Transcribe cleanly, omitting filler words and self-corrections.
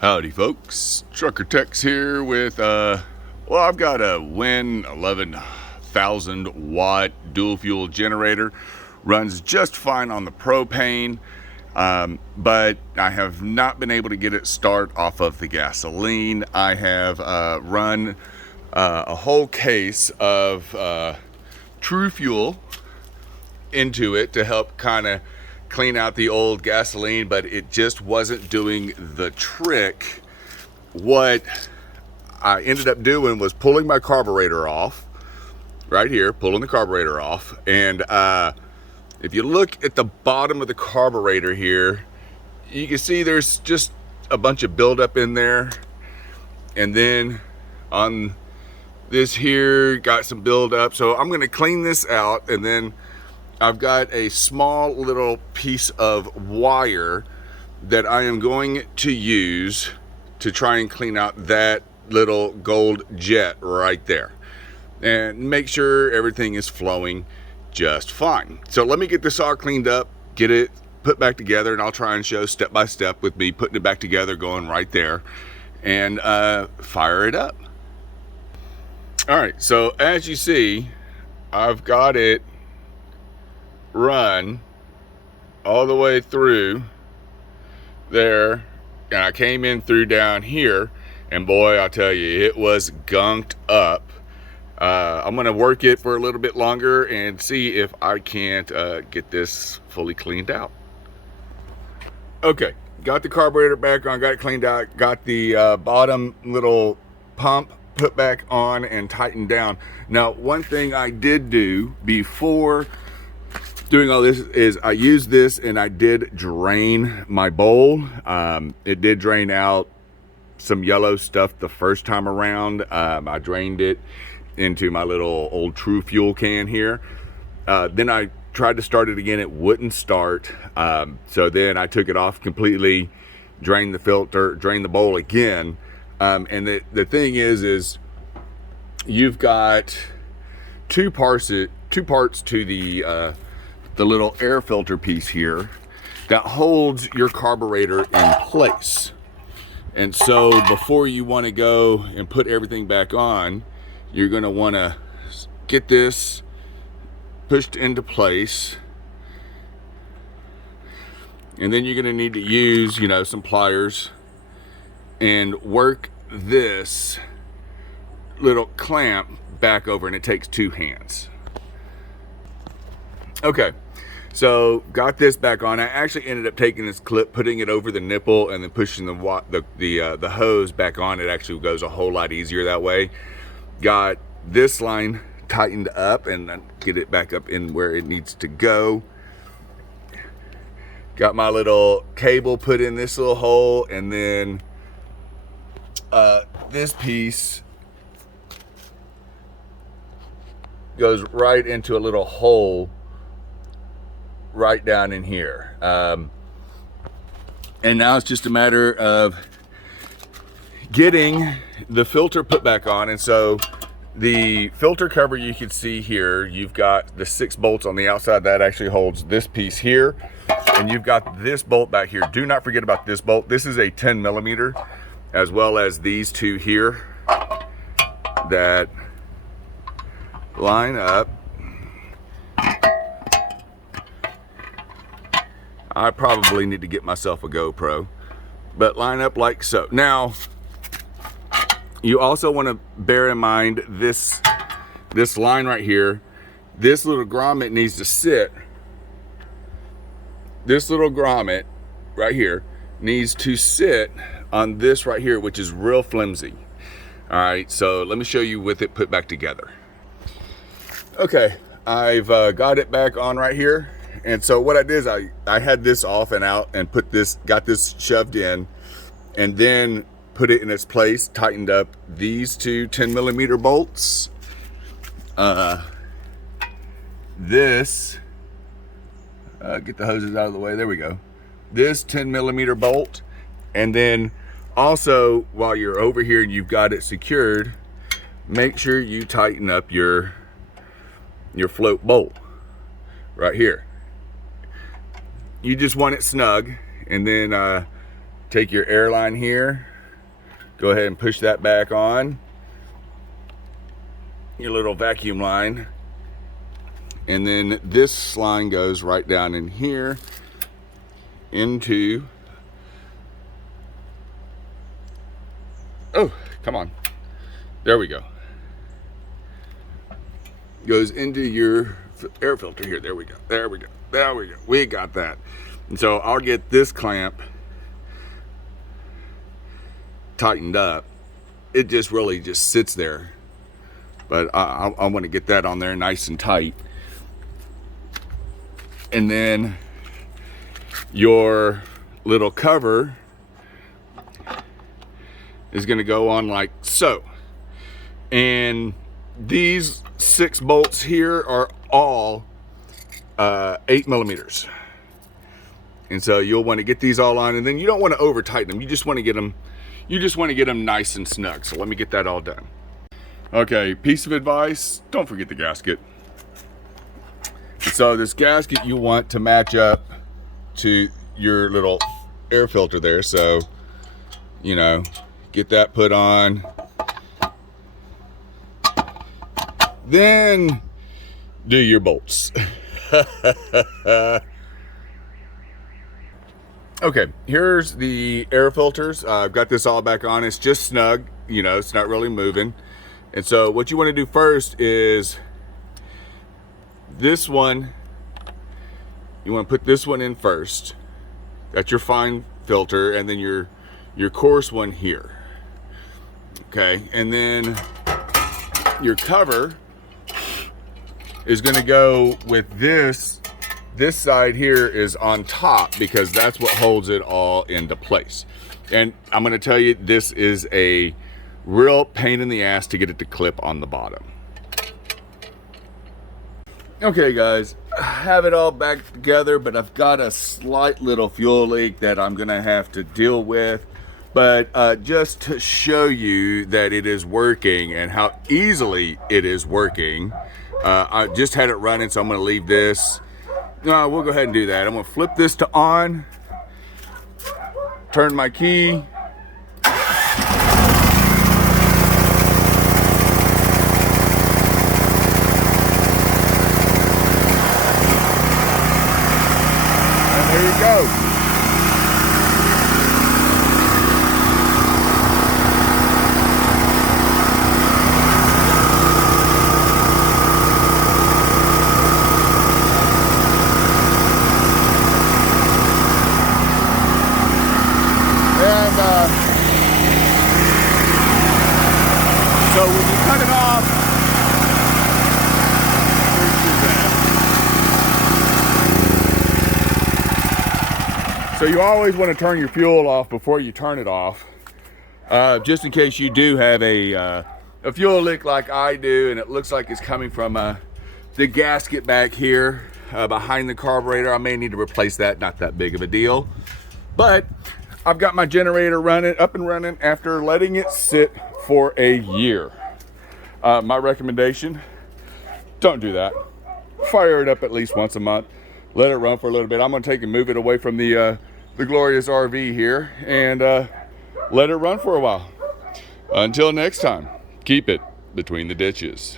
Howdy folks, Trucker Tex here with, well, I've got a WEN 11,000 watt dual fuel generator. Runs just fine on the propane, but I have not been able to get it start off of the gasoline. I have run a whole case of True Fuel into it to help kind of clean out the old gasoline, but it just wasn't doing the trick. What I ended up doing was pulling my carburetor off right here, pulling the carburetor off, and if you look at the bottom of the carburetor here, you can see there's just a bunch of buildup in there, and then on this here got some buildup. So I'm going to clean this out, and then I've got a small little piece of wire that I am going to use to try and clean out that little gold jet right there and make sure everything is flowing just fine. So let me get this all cleaned up, get it put back together, and I'll try and show step by step with me putting it back together, going right there, and fire it up. All right, so as you see, I've got it run all the way through there, and I came in through down here, and boy, I'll tell you, it was gunked up. I'm gonna work it for a little bit longer and see if I can't get this fully cleaned out. Okay, got the carburetor back on, got it cleaned out, got the bottom little pump put back on and tightened down. Now, one thing I did do before doing all this is I used this and I did drain my bowl. It did drain out some yellow stuff the first time around. I drained it into my little old True Fuel can here. Then I tried to start it again, it wouldn't start. So then I took it off completely, drained the filter, drained the bowl again. And the thing is you've got two parts to the little air filter piece here that holds your carburetor in place. And so before you want to go and put everything back on, you're going to want to get this pushed into place, and then you're going to need to use, some pliers and work this little clamp back over, and it takes two hands. Okay, so got this back on. I actually ended up taking this clip, putting it over the nipple, and then pushing the hose back on. It actually goes a whole lot easier that way. Got this line tightened up, and then get it back up in where it needs to go. Got my little cable put in this little hole, and then this piece goes right into a little hole right down in here. And now it's just a matter of getting the filter put back on. And so the filter cover, you can see here, you've got the 6 bolts on the outside that actually holds this piece here, and you've got this bolt back here. Do not forget about this bolt. This is a 10 millimeter, as well as these two here that line up. I probably need to get myself a GoPro, but line up like so. Now, you also want to bear in mind this line right here. This little grommet needs to sit. This little grommet right here needs to sit on this right here, which is real flimsy. All right, so let me show you with it put back together. Okay, I've got it back on right here. And so what I did is I had this off and out and got this shoved in, and then put it in its place, tightened up these two 10 millimeter bolts. This, get the hoses out of the way, there we go. This 10 millimeter bolt, and then also while you're over here and you've got it secured, make sure you tighten up your float bolt right here. You just want it snug, and then take your air line here, go ahead and push that back on, your little vacuum line, and then this line goes right down in here into, oh, come on, there we go. Goes into your air filter here. There we go. There we go. There we go. We got that. And so I'll get this clamp tightened up. It just really just sits there, but I want to get that on there nice and tight. And then your little cover is going to go on like so. And these 6 bolts here are all 8 millimeters. And so you'll want to get these all on, and then you don't want to over tighten them. You just want to get them nice and snug. So let me get that all done. Okay, piece of advice, don't forget the gasket. So this gasket you want to match up to your little air filter there. So, you know, get that put on. Then do your bolts. Okay, here's the air filters. I've got this all back on. It's just snug, you know, it's not really moving. And so what you want to do first is this one, you want to put this one in first. That's your fine filter, and then your coarse one here. Okay, and then your cover is going to go with this side here is on top, because that's what holds it all into place. And I'm going to tell you, this is a real pain in the ass to get it to clip on the bottom. Okay guys, I have it all back together, but I've got a slight little fuel leak that I'm going to have to deal with. But just to show you that it is working and how easily it is working, I just had it running, so I'm going to leave this. No, we'll go ahead and do that. I'm going to flip this to on, turn my key. And there you go. So when you cut it off, so you always want to turn your fuel off before you turn it off, just in case you do have a fuel leak like I do, and it looks like it's coming from the gasket back here behind the carburetor. I may need to replace that. Not that big of a deal, but I've got my generator up and running after letting it sit for a year. My recommendation, don't do that. Fire it up at least once a month. Let it run for a little bit. I'm going to take and move it away from the glorious RV here and let it run for a while. Until next time, keep it between the ditches.